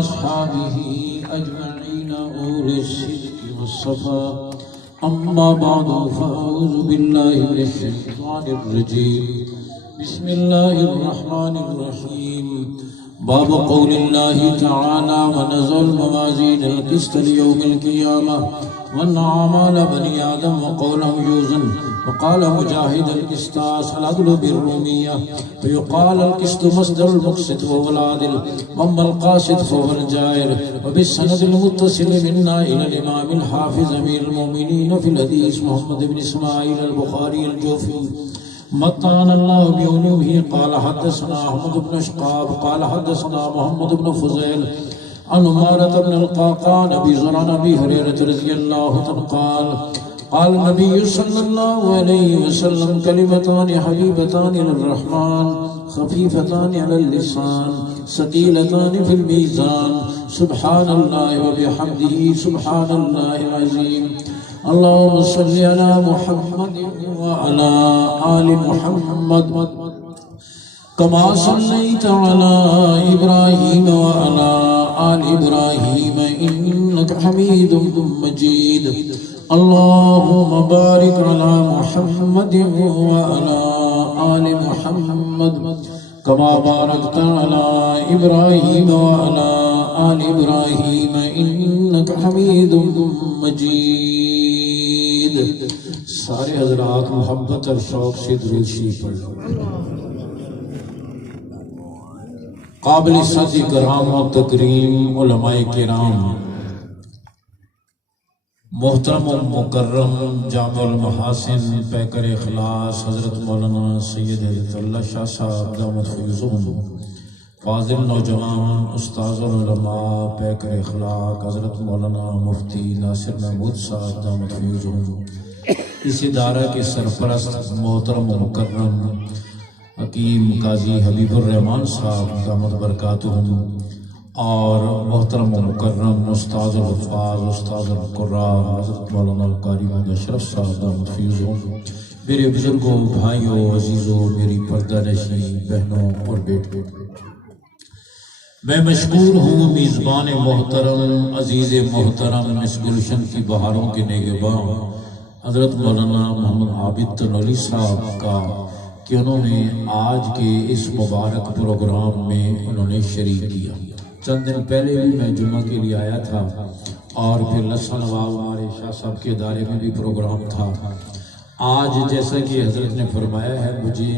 وأصحابه أجمعين أولي الصدق والصفاء. أما بعد فأعوذ بالله من الشيطان الرجيم. بسم الله الرحمن الرحيم. باب قول الله تعالى ونزل موازين القسط ليوم القيامة وأن أعمال بني آدم وقوله يوزن. وقال مجاهد القسطاس العدل بالرومية ويقال القسط مصدر المقسط وهو العادل وأما القاسط فهو الجائر. وبالسند المتصل منا إلى الإمام الحافظ أمير المؤمنين في الحديث محمد بن إسماعيل البخاري الجوفي متعنا الله بعلومه قال حدثنا أحمد بن أشقاب قال حدثنا محمد بن فضيل عن عمارة بن القعقاع أبي زرع عن أبي هريرة رضي الله عنه قال النبي صلى الله عليه وسلم كلمتان حبيبتان للرحمن خفيفتان على اللسان ثقيلتان في الميزان سبحان الله وبحمده سبحان الله العظيم. اللهم صل على محمد وعلى آل محمد كما صليت على إبراهيم وعلى آل إبراهيم إنك حميد مجيد. اللهم بارك على محمد وعلى آل محمد كما باركت على إبراهيم وعلى آل إبراهيم إنك حميد مجيد. سارے حضرات محبت اور شوق سے درود شریف پڑھ لو. قابل صد کرام و تکریم علماء کرام، محترم و مکرم جامع المحاسن پیکر اخلاص حضرت مولانا سید حضرت اللہ شاہ صاحب دامت فیضون، فاضل نوجوان استاذ العلماء پیکر اخلاق حضرت مولانا مفتی ناصر محمود صاحب دامت فیضون، اس ادارہ کے سرپرست محترم و مکرم حکیم قاضی حبیب الرحمان صاحب دامت برکاتہم، اور محترم و مکرم استاذ الحفاظ استاذ القراء حضرت مولانا القاری محمد اشرف صاحب دامت فیضون، میرے بزرگوں، بھائیوں، عزیزوں، میری پردہ نشین بہنوں اور بیٹوں، میں مشکور ہوں میزبان محترم عزیز محترم اس گلشن کی بہاروں کے نگہباں حضرت مولانا محمد عابد تنولی صاحب کا کہ انہوں نے آج کے اس مبارک پروگرام میں انہوں نے شریک کیا. چند دن پہلے بھی میں جمعہ کے لیے آیا تھا اور پھر لسن نواب ہمارے شاہ صاحب کے ادارے میں بھی پروگرام تھا. آج جیسا کہ حضرت نے فرمایا ہے مجھے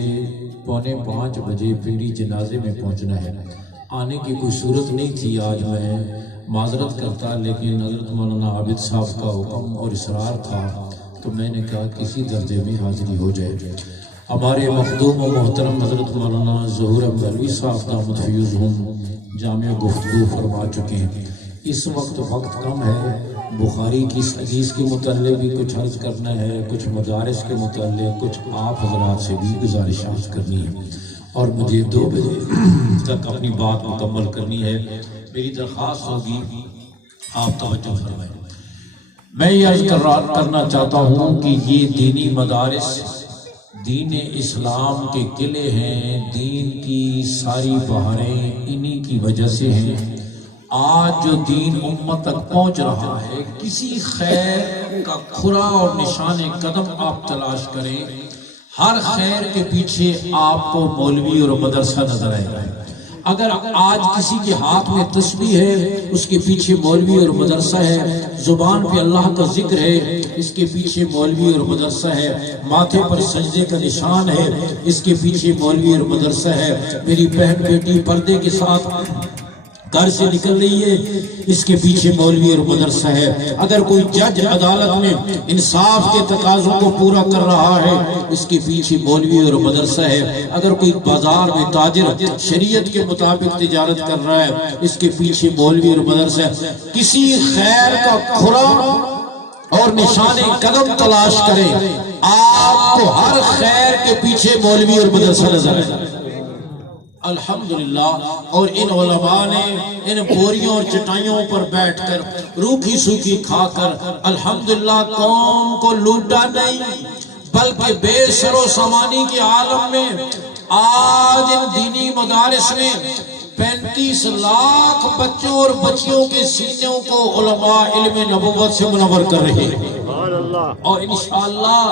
4:45 بجے پنڈی جنازے میں پہنچنا ہے. آنے کی کوئی صورت نہیں تھی آج، میں معذرت کرتا، لیکن حضرت مولانا عابد صاحب کا حکم اور اصرار تھا تو میں نے کہا کسی درجے میں حاضری ہو جائے. ہمارے مخدوم و محترم حضرت مولانا ظہور احمد علوی صاحب دامت فیضون جامع گفتگو فرما چکے ہیں. اس وقت کم ہے، بخاری کی اس حدیث کے متعلق بھی کچھ عرض کرنا ہے، کچھ مدارس کے متعلق، کچھ آپ حضرات سے بھی گزارشات کرنی ہے اور مجھے 2 بجے تک اپنی بات مکمل کرنی ہے. میری درخواست ہوگی آپ توجہ فرمائیں. میں یہ عرض کرنا چاہتا ہوں کہ یہ دینی مدارس دین اسلام کے قلعے ہیں، دین کی ساری بہاریں انہی کی وجہ سے ہیں. آج جو دین امت تک پہنچ رہا ہے، کسی خیر کا کھرا اور نشان قدم آپ تلاش کریں، ہر خیر کے پیچھے آپ کو مولوی اور مدرسہ نظر آئے گا. اگر آج کسی کے ہاتھ میں تسبیح ہے، اس کے پیچھے مولوی اور مدرسہ ہے. زبان پہ اللہ کا ذکر ہے، اس کے پیچھے مولوی اور مدرسہ ہے. ماتھے پر سجدے کا نشان ہے، اس کے پیچھے مولوی اور مدرسہ ہے. میری بہن بیٹی پردے کے ساتھ گھر سے نکل رہی ہے، اس کے پیچھے مولوی اور مدرسہ ہے. اگر کوئی جج عدالت میں انصاف کے تقاضوں کو پورا کر رہا ہے، اس کے پیچھے مولوی اور مدرسہ ہے. اگر کوئی بازار میں تاجر شریعت کے مطابق تجارت کر رہا ہے، اس کے پیچھے مولوی اور مدرسہ ہے. کسی خیر کا کھرا اور نشان قدم تلاش کریں، آپ کو ہر خیر کے پیچھے مولوی اور مدرسہ نظر آئے. الحمدللہ. اور ان علماء نے ان بوریوں اور چٹائیوں پر بیٹھ کر روکھی سوکھی کھا کر الحمدللہ قوم کو لوٹا نہیں، بلکہ بے سر و سامانی کے عالم میں آج ان دینی مدارس نے 35 لاکھ بچوں اور بچیوں کے سینوں کو علماء علم نبوت سے منور کر رہے ہیں، اور انشاءاللہ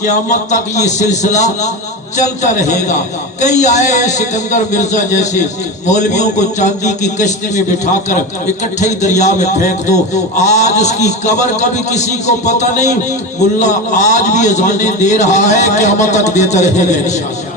قیامت تک یہ سلسلہ چلتا رہے گا۔ کئی آئے ہیں سکندر مرزا جیسے، مولویوں کو چاندی کی کشتی میں بٹھا کر اکٹھے دریا میں پھینک دو، آج اس کی قبر کبھی کسی کو پتہ نہیں، ملا آج بھی اذانیں دے رہا ہے، قیامت تک دیتا رہے گا انشاءاللہ۔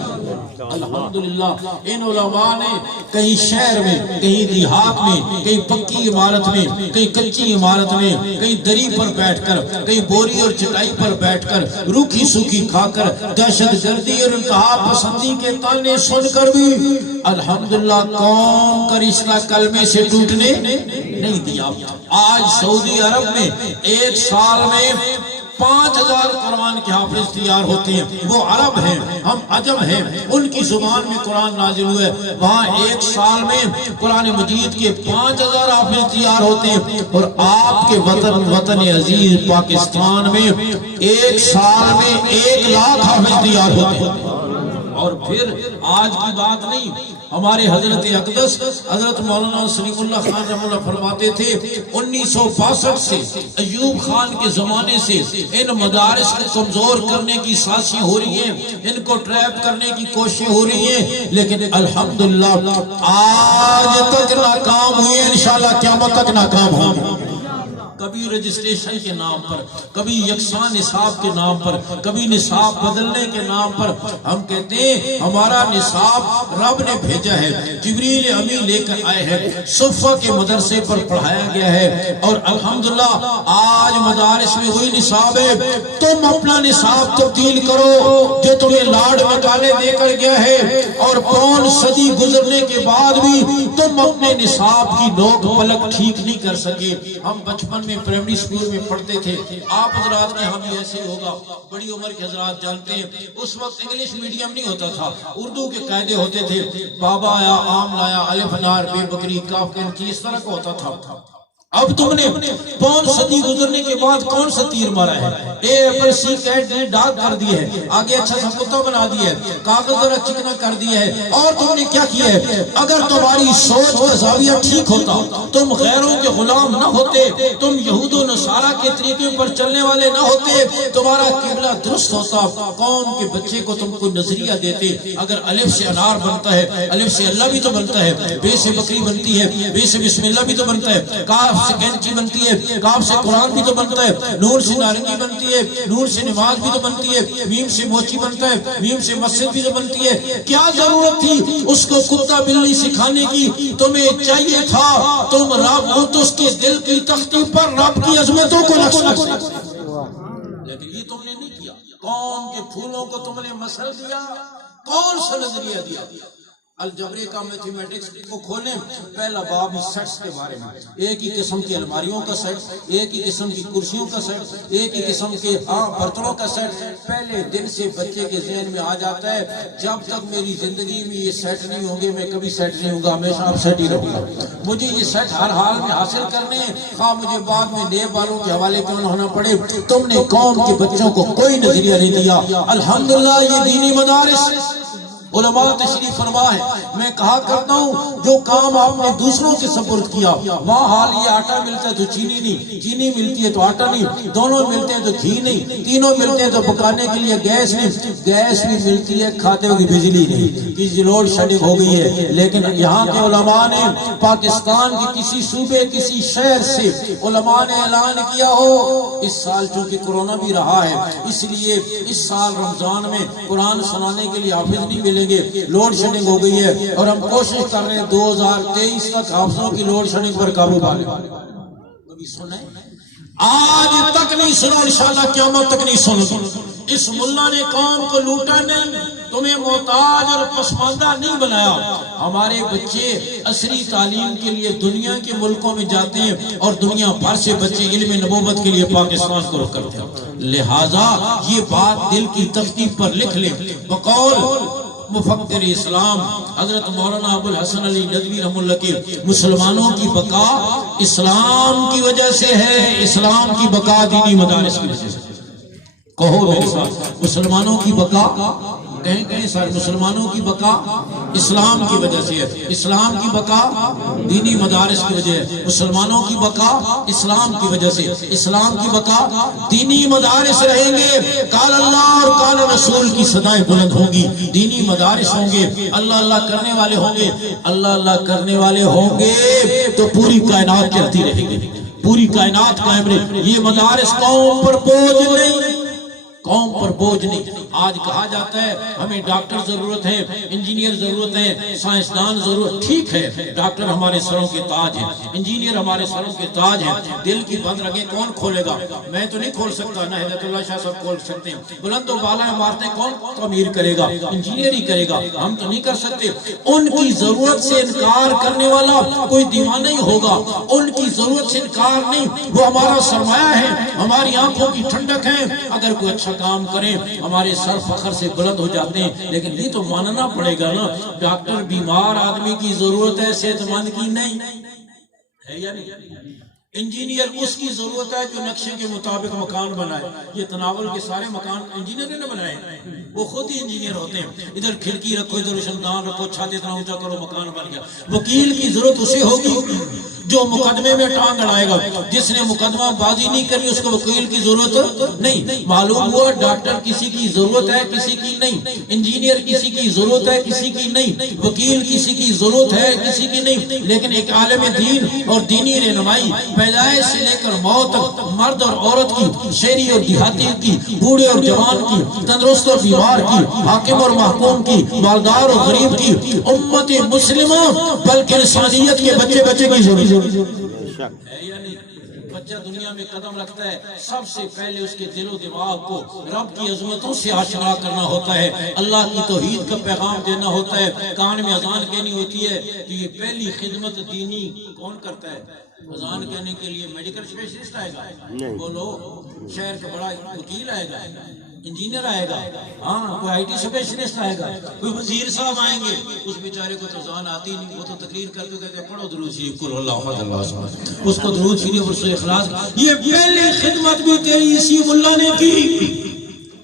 الحمدللہ ان علماء نے کہیں شہر میں، کہیں دیہات میں، کہیں پکی عمارت میں، کہیں کچی عمارت میں، کہیں دری پر بیٹھ کر، کہیں بوری اور چٹائی پر بیٹھ کر، روکھی سوکھی کھا کر، دہشت گردی اور انتہا پسندی کے تانے سن کر بھی الحمدللہ قوم کا رشتہ کلمے سے ٹوٹنے نہیں دیا۔ آج سعودی عرب میں ایک سال میں 5000 قرآن کے حافظ تیار ہوتے ہیں، وہ عرب ہیں، ہم عجم ہیں، ان کی زبان میں قرآن نازل ہوئے، وہاں ایک سال میں قرآن مجید کے 5000 حافظ تیار ہوتے ہیں، اور آپ کے وطن عزیز پاکستان میں ایک سال میں 1 لاکھ حافظ تیار ہوتے ہیں۔ اور پھر آج کی بات نہیں، ہمارے حضرت اقدس حضرت مولانا سلیم اللہ خان رحمہ اللہ فرماتے تھے 1962 سے ایوب خان کے زمانے سے ان مدارس کو کمزور کرنے کی سازشیں ہو رہی ہیں، ان کو ٹریپ کرنے کی کوششیں ہو رہی ہیں، لیکن الحمدللہ آج تک ناکام ہوئے، انشاءاللہ قیامت تک ناکام ہوں۔ کبھی رجسٹریشن کے نام پر، کبھی یکساں نصاب کے نام پر، کبھی نصاب بدلنے کے نام پر، ہم کہتے ہیں ہمارا نصاب رب نے بھیجا ہے، جبریل امین لے کر آئے ہیں، صفہ کے مدرسے پر پڑھایا گیا ہے، اور الحمدللہ آج مدارس میں وہی نصاب ہے۔ تم اپنا نصاب تبدیل کرو جو تمہیں لاڑ مکالے دے کر گیا ہے، اور 5 صدی گزرنے کے بعد بھی تم اپنے نصاب کی نوک پلک ٹھیک نہیں کر سکے۔ ہم بچپن میں پرائمری سکول میں پڑھتے تھے، آپ حضرات کے ہم بھی ایسے ہوگا، بڑی عمر کے حضرات جانتے ہیں، اس وقت انگلش میڈیم نہیں ہوتا تھا، اردو کے قاعدے ہوتے تھے، بابا آیا، آم لایا، الف نار، بے بکری، کاف کی اس طرح کا ہوتا تھا۔ اب تم نے 5 صدی گزرنے کے بعد کون سا تیر مارا ہے؟ اے ایپل سی کیٹ نے ڈاک کر دی ہے، آگے اچھا سا کتا بنا دیا ہے، کاغذ ذرا چکنا کر دیا ہے، اور تم نے کیا کیا ہے؟ اگر تمہاری سوچ کا زاویہ ٹھیک ہوتا، تم غیروں کے غلام نہ ہوتے، تم یہود و نصارہ کے طریقے پر چلنے والے نہ ہوتے، تمہارا قبلہ درست ہوتا، قوم کے بچے کو تم کو نظریہ دیتے، اگر الف سے انار بنتا ہے، الف سے اللہ بھی تو بنتا ہے، بے سے بکری بنتی ہے، بے سے بسم اللہ بھی تو بنتا ہے، کاف سے کینچی بنتی ہے، کاف سے قرآن بھی تو بنتا ہے، نون سے نارنگی بنتی ہے، نون سے نماز بھی تو بنتی ہے، میم سے موچی بنتا ہے، میم سے مسجد بھی تو بنتی ہے۔ کیا ضرورت تھی اس کو کتا بلی سکھانے کی؟ تمہیں چاہیے تھا تم رب ہو تو اس کے دل کی تختی پر رب کی عظمتوں کو نقش کر، لیکن یہ تم نے نہیں کیا۔ قوم کے پھولوں کو تم نے مسل دیا، کون سا نظریہ دیا؟ الجبرے کا میتھمیٹکس کو کھولیں، پہلا باب سیٹس کے بارے میں، ایک ہی قسم کی الماریوں کا سیٹ، ایک ہی قسم کی کرسیوں کا سیٹ، ایک ہی قسم کے برتنوں کا سیٹ۔ پہلے دن سے بچے کے ذہن میں آ جاتا ہے جب تک میری زندگی میں یہ سیٹ نہیں ہوں گے میں کبھی سیٹ نہیں ہوں گا، ہمیشہ آپ سیٹ ہی رہوں گا، مجھے یہ سیٹ ہر حال میں حاصل کرنے ہیں، خواہ مجھے بعد میں نیب والوں کے حوالے کیوں نہ ہونا پڑے۔ تم نے قوم کے بچوں کو کوئی نظریہ نہیں دیا۔ الحمدللہ یہ دینی مدارس علماء تشریف فرما ہے، میں کہا کرتا ہوں جو کام آپ نے دوسروں کے سپرد کیا، وہاں حال یہ آٹا ملتا ہے تو چینی نہیں، چینی ملتی ہے تو آٹا نہیں، دونوں ملتے ہیں تو گھی نہیں، تینوں ملتے ہیں تو پکانے کے لیے گیس نہیں، گیس بھی ملتی ہے کھاتے ہوئے بجلی نہیں، کی لوڈ شیڈنگ ہو گئی ہے۔ لیکن یہاں کے علماء نے پاکستان کے کسی صوبے کسی شہر سے علماء نے اعلان کیا ہو، اس سال چونکہ کورونا بھی رہا ہے اس لیے اس سال رمضان میں قرآن سنانے کے لیے حافظ نہیں ملے گے، لوڈ شیڈنگ ہو گئی ہے، اور ہم کوشش کر رہے ہیں 2023 تک حافظوں کی لوڈ شیڈنگ پر قابو پالیں۔ کبھی سنیں؟ آج تک نہیں سنا، انشاءاللہ قیامت تک نہیں سنو۔ اس ملا نے قوم کو لوٹا نہیں، تمہیں محتاج اور پسماندہ نہیں بنایا۔ ہمارے بچے عصری تعلیم کے لیے دنیا کے ملکوں میں جاتے ہیں، اور دنیا بھر سے بچے علم نبوت کے لیے پاکستان کو رخ کرتے ہیں۔ لہٰذا یہ بات دل کی تختی پر لکھ لیں، بقول مفکر اسلام حضرت مولانا ابو الحسن علی ندوی رحمہ اللہ کے، مسلمانوں کی بقا اسلام کی وجہ سے ہے، اسلام کی بقا دینی مدارس کی وجہ سے۔ کہو میرے ساتھ، مسلمانوں کی بقا کہیں کہیں سر مسلمانوں کی بقا اسلام کی وجہ سے ہے، اسلام کی بقا دینی مدارس کی وجہ ہے، مسلمانوں کی بقا اسلام کی وجہ سے، اسلام کی بقا دینی مدارس رہیں گے، قال اللہ اور قال رسول کی صدائیں بلند ہوں گی، دینی مدارس ہوں گے، اللہ اللہ کرنے والے ہوں گے، اللہ اللہ کرنے والے ہوں گے تو پوری کائنات چلتی رہے گی، پوری کائنات قائم رہے۔ یہ مدارس قوم پر بوجھ نہیں، قوم پر بوجھ نہیں۔ آج کہا جاتا ہے ہمیں ڈاکٹر ضرورت ہے، انجینئر ضرورت ہے، سائنسدان ضرورت، ٹھیک ہے، ڈاکٹر ہمارے سروں کے تاج ہیں، انجینئر ہمارے سروں کے تاج ہیں، دل کی بند رگیں کون کھولے گا؟ میں تو نہیں کھول سکتا، نہ ہدایت اللہ شاہ صاحب کھول سکتے ہیں، بلند و بالا عمارتیں کون تعمیر کرے گا؟ انجینئر ہی کرے گا، ہم تو نہیں کر سکتے۔ ان کی ضرورت سے انکار کرنے والا کوئی دیوانہ ہی ہوگا، ان کی ضرورت سے انکار نہیں، وہ ہمارا سرمایہ ہے، ہماری آنکھوں کی ٹھنڈک ہے۔ اگر کوئی اچھا کام کریں ہمارے سر فخر سے بلند ہو جاتے ہیں، لیکن یہ تو ماننا پڑے گا نا، ڈاکٹر بیمار آدمی کی ضرورت ہے، صحت مند کی نہیں ہے یا نہیں؟ انجینئر اس کی ضرورت ہے جو نقشے کے مطابق مکان بنائے۔ یہ تناول کے سارے مکان انجینئر نے بنائے، وہ خود ہی انجینئر ہوتے ہیں۔ ادھر کھڑکی رکھو، ادھر روشندان رکھو، چھت اتنا اونچا کرو، مکان بن گیا۔ وکیل کی ضرورت اسے ہوگی جو مقدمے میں ٹانگ اڑائے گا، جس نے مقدمہ بازی نہیں کرنی اس کو وکیل کی ضرورت نہیں۔ معلوم ہوا ڈاکٹر کسی کی ضرورت ہے، کسی کی نہیں، انجینئر کسی کی ضرورت ہے، کسی کی نہیں، وکیل کسی کی ضرورت ہے، کسی کی نہیں، لیکن ایک عالم دین اور دینی رہنمائی پیدائش سے لے کر موت تک، مرد اور عورت کی، شہری اور دیہاتی کی، بوڑھے اور جوان کی، تندرست اور بیمار کی، حاکم اور محکوم کی، مالدار اور غریب کی، امت مسلمہ بلکہ انسانیت کے بچے بچے کی ضرورت ہے یا نہیں؟ بچہ دنیا میں قدم رکھتا ہے، سب سے پہلے اس کے دل و دماغ کو رب کی عظمتوں سے آشنا کرنا ہوتا ہے، اللہ کی توحید کا پیغام دینا ہوتا ہے، کان میں اذان کہنی ہوتی ہے تو یہ پہلی خدمت دینی کون کرتا ہے؟ اذان کہنے کے لیے میڈیکل اسپیشلسٹ آئے گا، بولو، شہر کا بڑا وکیل آئے گا، انجینئر آئے گا، ہاں کوئی آئی ٹی اسپیشلسٹ آئے گا، کوئی وزیر صاحب آئیں گے، اس بیچارے کو تو اذان آتی نہیں، وہ تو تقریر کرتے کہتے پڑھو درود شریف قل اللہ احد اللہ الصمد، اس کو درود شریف اور سورہ اخلاص۔ یہ پہلی خدمت بھی تیری اسی ملا نے کی۔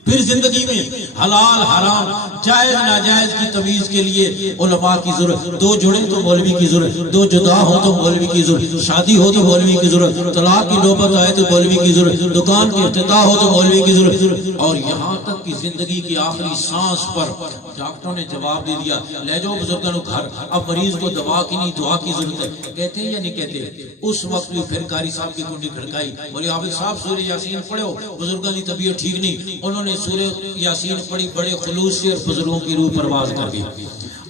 پھر زندگی میں حلال حرام جائز ناجائز کی تمیز کے لیے علماء کی ضرورت، دو جڑے تو مولوی کی ضرورت، دو جدا ہو تو مولوی کی ضرورت، شادی ہو تو مولوی کی ضرورت، طلاق کی نوبت آئے تو مولوی کی ضرورت، دکان کی افتتاح ہو تو مولوی کی ضرورت، اور یہاں تک کہ زندگی کی آخری سانس پر ڈاکٹروں نے جواب دے دیا لے جاؤ بزرگوں گھر، اب مریض کو دوا کی نہیں دعا کی ضرورت ہے، کہتے ہیں یا نہیں کہتے؟ اس وقت بھی پھر قاری صاحب کی کنڈی کھڑکائی، بولے حافظ صاحب سورہ یاسین پڑھو، بزرگوں کی طبیعت ٹھیک نہیں، انہوں نے سورہ یاسین پڑھی، بڑے خلوص سے اور بزرگوں کی روح پرواز کر دی۔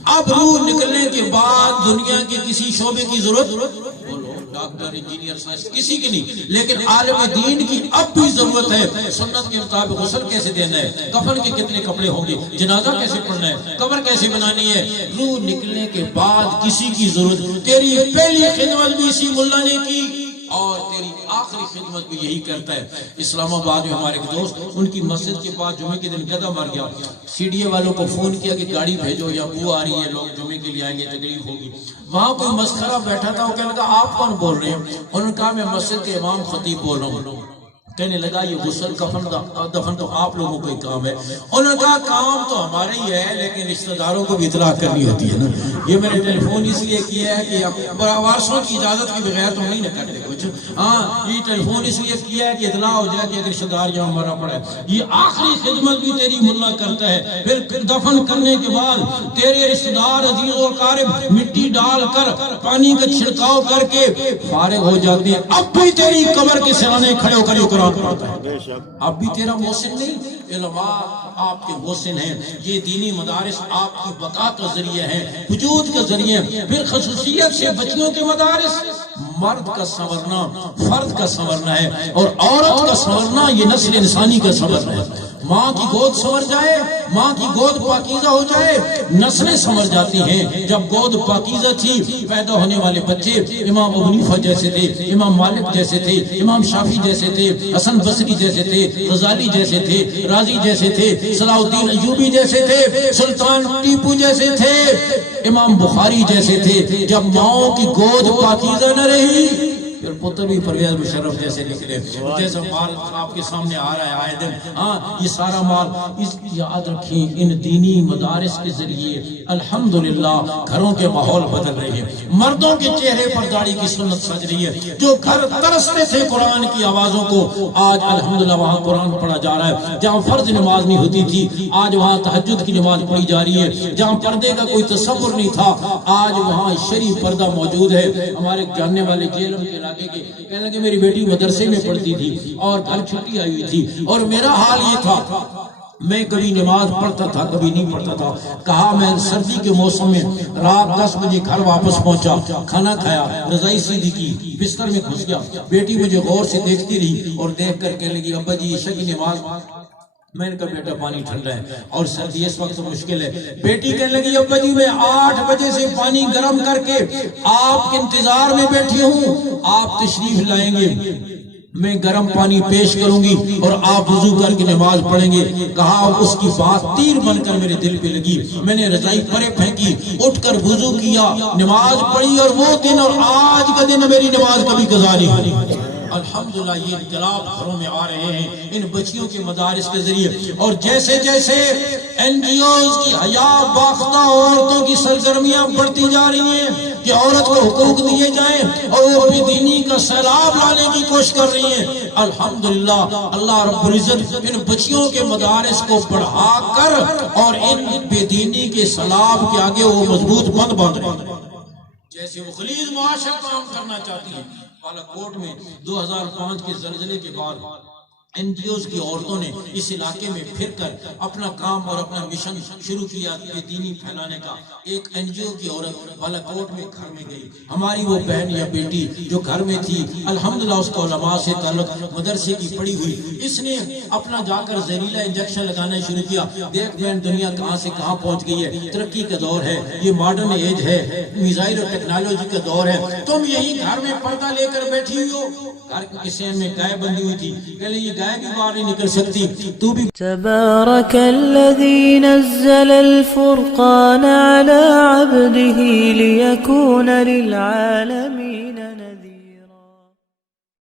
اب روح نکلنے کے بعد دنیا کے کسی شعبے کی ضرورت، بولو ڈاکٹر انجینئر سائنس کسی کی نہیں، لیکن عالم دین کی اب بھی ضرورت ہے۔ سنت کے مطابق غسل کیسے دینا ہے، کفن کے کتنے کپڑے ہوں گے، جنازہ کیسے پڑھنا ہے، قبر کیسے بنانی ہے، روح نکلنے کے بعد کسی کی ضرورت۔ تیری پہلی خدمت بھی اسی ملا نے کی اور تیری آخری خدمت بھی یہی کرتا ہے۔ اسلام آباد میں ہمارے ایک دوست، ان کی مسجد کے پاس جمعے کے دن گدھا مر گیا، سی ڈی اے والوں کو فون کیا کہ گاڑی بھیجو یا وہ آ رہی ہے، لوگ جمعے کے لیے آئیں گے، تکلیف ہوگی۔ وہاں کوئی مسخرہ بیٹھا تھا، وہ کہنے لگا آپ کون بول رہے ہیں؟ انہوں نے کہا میں مسجد کے امام خطیب بول رہا ہوں۔ کہنے لگا یہ غسل کفن دفن تو آپ لوگوں کو ہی کام ہے۔ انہوں نے کہا کام تو ہمارا ہی ہے لیکن رشتہ داروں کو بھی اطلاع کرنی ہوتی ہے نا۔ یہ میں نے ٹیلی فون اس لیے کیا ہے کہ وارثوں کی اجازت کے بغیر تو نہیں نہ کرتے کچھ، ہاں یہ ٹیلی فون اس لیے کیا ہے کہ اطلاع ہو جائے کہ اگر رشتہ دار یہاں مرا پڑا ہے۔ یہ آخری خدمت بھی تیری ملا کرتا ہے۔ پھر دفن کرنے کے بعد تیرے رشتہ دار عزیز و اقارب مٹی ڈال کر پانی کا چھڑکاؤ کر کے فارغ ہو جاتے ہیں، اب بھی تیری قبر کے سرانے کھڑے ہو کر قرآن پڑھتا ہے۔ اب بھی تیرا محسن نہیں، علماء آپ کے محسن ہیں۔ یہ دینی مدارس آپ کی بقا کا ذریعہ ہیں، وجود کا ذریعہ ہیں۔ پھر خصوصیت سے بچیوں کے مدارس، مرد کا سنورنا فرد کا سنورنا ہے اور عورت کا سنورنا یہ نسل انسانی کا سنورنا ہے۔ ماں کی گود سنور جائے، ماں کی گود پاکیزہ ہو جائے، نسلیں سنور جاتی ہیں۔ جب گود پاکیزہ تھی، پیدا ہونے والے بچے امام ابو حنیفہ جیسے تھے، امام مالک جیسے تھے، امام شافعی جیسے تھے، حسن بصری جیسے تھے، غزالی جیسے تھے، رازی جیسے تھے، صلاح الدین ایوبی جیسے تھے، سلطان ٹیپو جیسے تھے، امام بخاری جیسے تھے۔ جب ماؤں کی گود پاکیزہ نہ رہی پھر پتر بھی پرویز مشرف جیسے نکلے، جیسا مال آپ کے سامنے آ رہا ہے آئے دن، ہاں یہ سارا مال، اس یاد رکھیں ان دینی مدارس کے ذریعے الحمدللہ گھروں کے ماحول بدل رہے ہیں، مردوں کے چہرے پر داڑھی کی سنت سج رہی ہے، جو گھر ترستے تھے قرآن کی آوازوں کو، آج الحمدللہ وہاں قرآن پڑھا جا رہا ہے، جہاں فرض نماز نہیں ہوتی تھی آج وہاں تہجد کی نماز پڑھی جا رہی ہے، جہاں پردے کا کوئی تصور نہیں تھا آج وہاں شرعی پردہ موجود ہے۔ ہمارے جاننے والے جیلم کے علاقے کے کہنے لگے میری بیٹی مدرسے میں پڑھتی تھی اور گھر چھٹی آئی ہوئی تھی اور میرا حال یہ تھا، میں کبھی نماز پڑھتا تھا کبھی نہیں پڑھتا تھا، کہا میں سردی کے موسم میں رات 10 بجے گھر واپس پہنچا، کھانا کھایا، رضائی سیدھی کی، بستر میں گھس گیا، بیٹی مجھے غور سے دیکھتی رہی اور دیکھ کر کہنے لگی ابا جی عشاء کی نماز، میں نے کہا بیٹا پانی ٹھنڈا ہے اور سردی اس وقت مشکل ہے، بیٹی کہنے لگی ابا جی میں 8 بجے سے پانی گرم کر کے آپ کے انتظار میں بیٹھی ہوں، آپ تشریف لائیں گے، میں گرم پانی پیش کروں گی اور آپ وضو کر کے نماز پڑھیں گے۔ کہا اس کی بات تیر بن کر میرے دل پہ لگی، میں نے رضائی پرے پھینکی، اٹھ کر وضو کیا، نماز پڑھی اور وہ دن اور آج کا دن میری نماز کبھی قضا نہیں ہوئی۔ الحمدللہ یہ انقلاب گھروں میں آ رہے ہیں ان بچیوں کے مدارس کے ذریعے، اور جیسے جیسے این جی اوز کی حیا باختہ عورتوں کی سرگرمیاں بڑھتی جا رہی ہیں کہ عورت کو حقوق دیے جائیں اور وہ بے دینی کا سیلاب لانے کی کوشش کر رہی ہیں، الحمدللہ اللہ رب العزت ان بچیوں کے مدارس کو بڑھا کر اور ان بے دینی کے سیلاب کے آگے وہ مضبوط بند باندھ رہے ہیں۔ جیسے وہ خلیج معاشرہ کام کرنا چاہتی ہیں، بالا کوٹ میں 2005 کے زلزلے کے بعد این جی اوز کی عورتوں نے اس علاقے میں پھر کر اپنا کام اور اپنا مشن شروع کیا بے دینی پھیلانے کا۔ ایک این جی او کی عورت بالا کوٹ میں گھر میں گئی، ہماری وہ بہن یا بیٹی جو گھر میں تھی، الحمدللہ اس کو علماء سے تعلق، مدرسے کی پڑھی ہوئی، اس نے اپنا جا کر زہریلا انجیکشن لگانا شروع کیا۔ دیکھ بہن دنیا کہاں سے کہاں پہنچ گئی ہے، ترقی کا دور ہے، یہ ماڈرن ایج ہے، میزائل اور ٹیکنالوجی کا دور ہے، تم یہی گھر میں پردہ لے کر بیٹھی ہوئی ہو۔ گھر کے کسی میں گائے بندی ہوئی تھی، کہ لئے یہ گائے بھی باہر نہیں نکل سکتی، تو بھی تبارك الذي نزل الفرقان على عبده ليكون للعالمين نذيرا